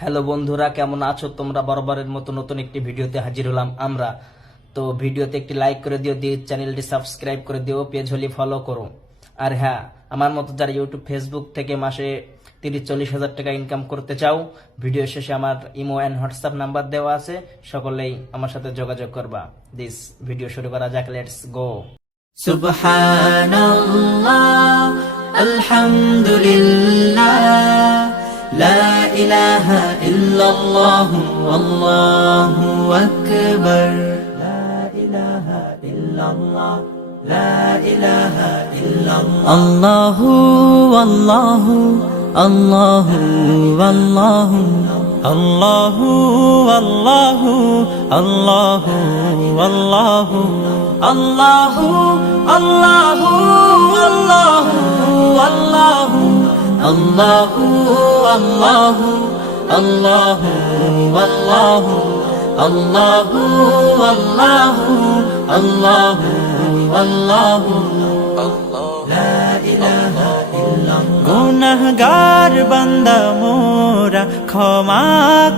Hello বন্ধুরা, কেমন আছো তোমরা? বরাবরের মতো নতুন একটি ভিডিওতে হাজির হলাম আমরা। তো ভিডিওতে একটি লাইক করে দিও, চ্যানেলটি সাবস্ক্রাইব করে দিও, পেজ হলে ফলো করো। আর হ্যাঁ, আমার মতো যারা ইউটিউব ফেসবুক থেকে মাসে 30-40 হাজার টাকা ইনকাম করতে চাও, ভিডিও শেষে আমার ইমো অ্যান্ড হোয়াটসঅ্যাপ নাম্বার দেওয়া আছে, সকলেই আমার সাথে যোগাযোগ করবা। দিস ভিডিও শুরু করা যাক, লেটস গো। সুবহানাল্লাহ, আলহামদুলিল্লাহ, লা ইলাহা ইল্লাল্লাহ, আল্লাহু আকবার, লা ইলাহা ইল্লাল্লাহ, লা ইলাহা ইল্লাল্লাহ, আল্লাহু আল্লাহু আল্লাহু আল্লাহু আল্লাহু আল্লাহু আল্লাহু আল্লাহু আল্লাহু আল্লাহু আল্লাহু আল্লাহু আল্লাহু আল্লাহু আল্লাহু আল্লাহু আল্লাহু আল্লাহু আল্লাহু লা ইলাহা ইল্লাল্লাহ। গুনাহগার বান্দা মোরা ক্ষমা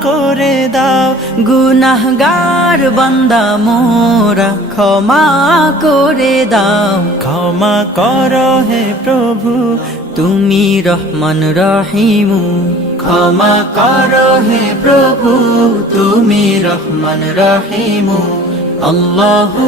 করে দাও, গুনাহগার বান্দা মোরা ক্ষমা করে দাও। ক্ষমা করো হে প্রভু, তুমি রহমান রহিম। ক্ষমা করো হে প্রভু, তুমি রহমান রহিম। আল্লাহু